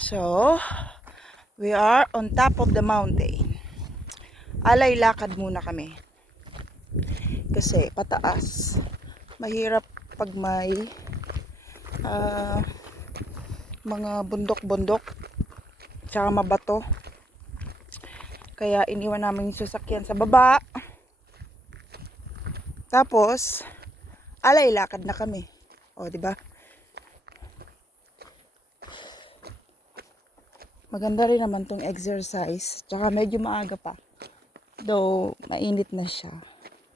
So, we are on top of the mountain. Alay lakad muna kami. Kasi pataas. Mahirap pag may mga bundok-bundok tsaka mabato. Kaya iniwan namin yung sasakyan sa baba. Tapos, alay lakad na kami. O, di ba? Maganda rin naman tong exercise. Tsaka medyo maaga pa. Though, mainit na siya.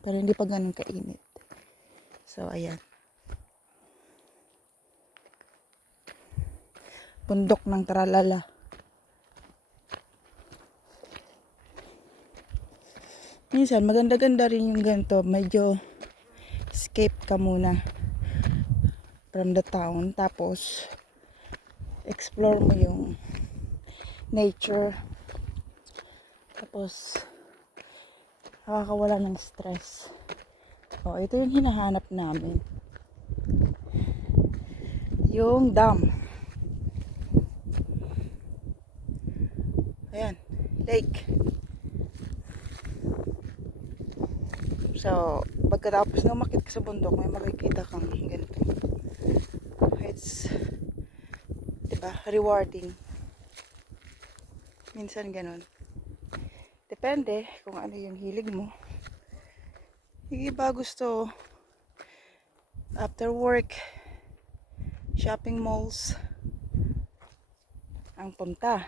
Pero hindi pa ganun kainit. So, ayan. Bundok ng Tralala. Minsan, maganda-ganda rin yung ganito. Medyo escape ka muna from the town. Tapos, explore mo yung nature. Tapos, nakakawala ng stress. O, ito yung hinahanap namin. Yung dam. Ayan, lake. So, pagkatapos na umakyat ka sa bundok, may makikita kang ganito. It's, diba, rewarding. Minsan ganun. Depende kung ano yung hilig mo. Yung iba gusto after work, shopping malls ang punta.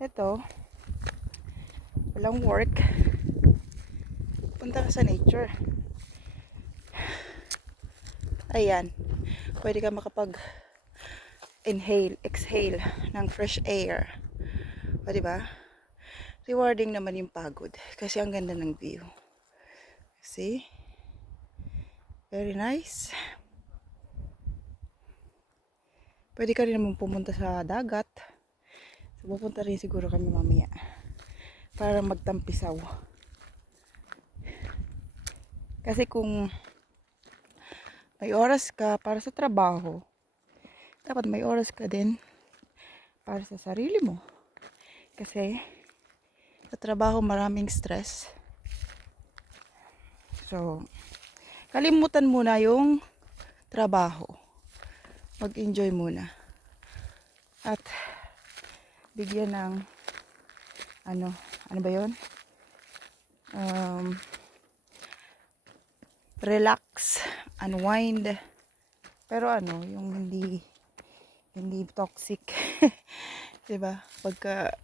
Ito, walang work, punta ka sa nature. Ayan, pwede ka makapag inhale, exhale ng fresh air. O diba? Rewarding naman yung pagod kasi ang ganda ng view. See? Very nice. Pwede ka rin naman pumunta sa dagat. So, pupunta rin siguro kami mamaya para magtampisaw. Kasi kung may oras ka para sa trabaho, dapat may oras ka din para sa sarili mo. Kasi sa trabaho maraming stress. So, kalimutan muna yung trabaho. Mag-enjoy muna. At bigyan ng ano ba yun? Relax, unwind. Pero yung hindi toxic. 'Di ba? Pagka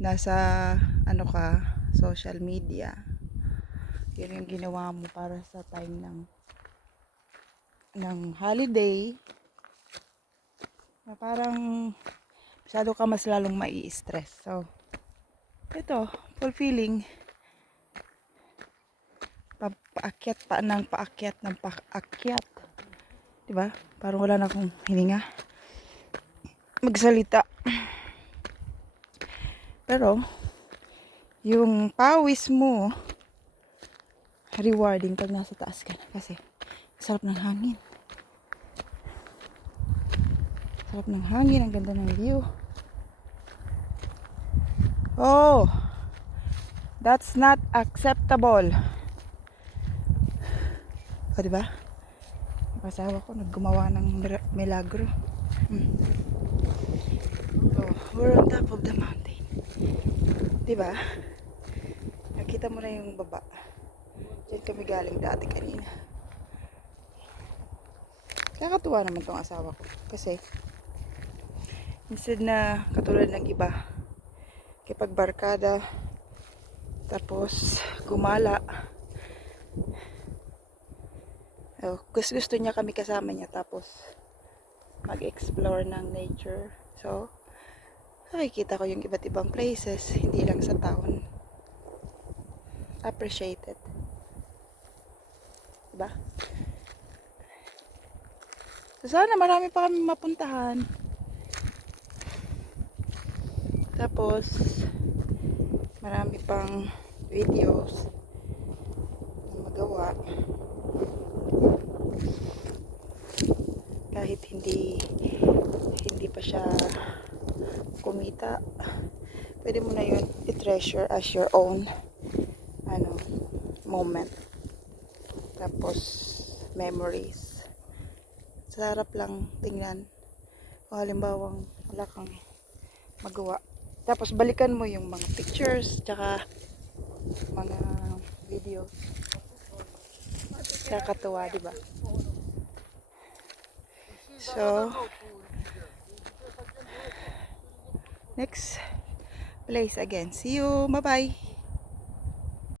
nasa social media, yun yung ginawa mo para sa time ng holiday, parang masyado ka mas lalong mai-stress. So, ito, fulfilling. Paakyat ng paakyat. Diba? Parang wala na akong hininga magsalita. Pero, yung pawis mo, rewarding pag nasa taas ka na. Kasi, sarap ng hangin. Sarap ng hangin, ang ganda ng view. Oh, that's not acceptable. O, diba? Yung asawa ko naggumawa ng milagro. So, we're on top of the mountain. Diba? Nakita mo na yung baba. Diyan kami galing dati kanina. Kakatuwa naman tong asawa ko. Kasi, instead na katulad ng iba, kipagbarkada, tapos gumala, gusto niya kami kasama niya, tapos mag-explore ng nature. So, nakikita ko yung iba't ibang places, hindi lang sa town. Appreciated. Diba? So, sana marami pa kami mapuntahan. Tapos, marami pang videos na magawa. hindi pa siya kumita, pwede mo na yun i-treasure as your own moment. Tapos memories. Sarap lang tingnan. Kung halimbawang wala kang magawa. Tapos balikan mo yung mga pictures tsaka mga video. Nakakatuwa, di ba? So, next place again. See you. Bye-bye.